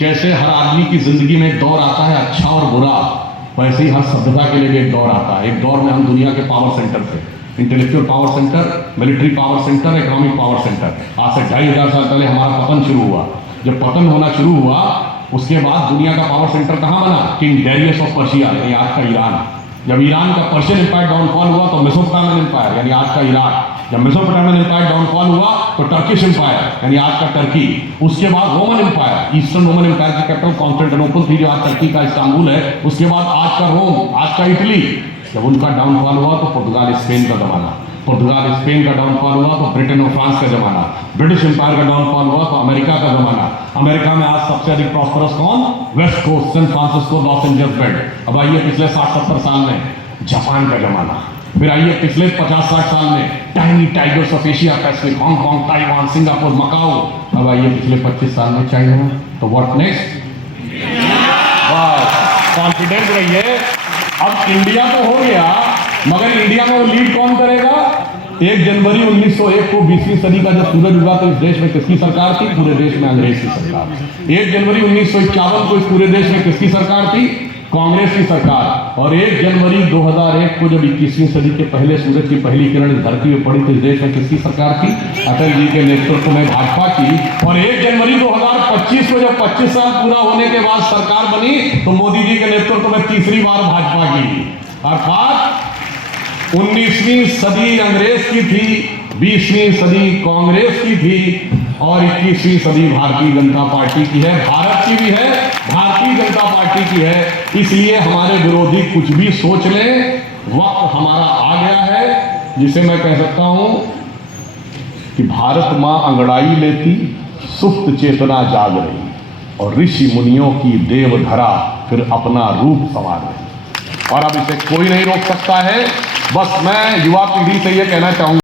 जैसे हर आदमी की जिंदगी में एक दौर आता है अच्छा और बुरा, वैसे ही हर सभ्यता के लिए भी एक दौर आता है। एक दौर में हम दुनिया के पावर सेंटर थे, intellectual power centre, military power centre, economic power centre. आज से 2500 साल पहले हमारा पतन शुरू हुआ। जब पतन होना शुरू हुआ उसके बाद दुनिया का पावर सेंटर कहाँ बना? किंग डेरियस ऑफ पर्शिया, यानी आज का ईरान। जब ईरान का पर्शियन एम्पायर डाउनफॉल हुआ तो मेसोपोटामियन एम्पायर यानी आज का इराक। जब मेसोपोटामियन एम्पायर डाउनफॉल हुआ तो टर्किश एम्पायर यानी आज का टर्की। उसके बाद Roman Empire, Eastern Roman Empire की कैपिटल कॉन्स्टेंटिनोपल थी जो आज टर्की का इस्तांबुल है। उसके बाद आज का रोम, आज का इटली। जब उनका डाउनफॉल हुआ तो पुर्तगाल स्पेन का जमाना, पुर्तगाल स्पेन का डाउनफॉल हुआ तो ब्रिटेन और फ्रांस का जमाना, ब्रिटिश एम्पायर का डाउनफॉल हुआ तो अमेरिका का जमाना। अमेरिका में आज सबसे अधिक प्रॉस्परस कौन? West Coast, San Francisco, Los Angeles belt. अब आइए पिछले 60-70 साल में जापान का जमाना। फिर आइए पिछले 50-60 साल में tiny tigers of Asia Pacific, Hong Kong, Taiwan, Singapore, Macau. अब आइए पिछले 25 साल में चाइना। तो व्हाट नेक्स्ट? कॉन्फिडेंट रहिए। अब इंडिया तो हो गया, मगर इंडिया में वो लीड कौन करेगा? 1 जनवरी 1901 को 20वीं सदी का जब सूरज उगा तो इस देश में किसकी सरकार थी? पूरे देश में अंग्रेज की सरकार। 1 जनवरी 1951 को इस पूरे देश में किसकी सरकार थी? कांग्रेस की सरकार। और 1 जनवरी 2001 को जब 21वीं सदी के पहले सूरज की पहली किरण इस धरती पर पड़ी तो इस देश में किसकी सरकार थी? अटल जी के नेतृत्व में भाजपा की। और 1 जनवरी 2025 को जब 25 साल पूरा होने के बाद सरकार बनी तो मोदी जी के नेतृत्व में तीसरी बार भाजपा की। अर्थात 19वीं सदी अंग्रेज की थी, 20वीं सदी कांग्रेस की थी और 21वीं सदी भारतीय जनता पार्टी की है। भारत की भी है, भारतीय जनता पार्टी की है। इसलिए हमारे विरोधी कुछ भी सोच लें, वक्त हमारा आ गया है जिसे मैं कह सकता हूं कि भारत मां अंगड़ाई लेती, सुप्त चेतना जाग रही और ऋषि मुनियों की देवधरा फिर अपना रूप संवार रही। और अब इसे कोई नहीं रोक सकता है। बस मैं युवा पीढ़ी से यह कहना चाहूंगा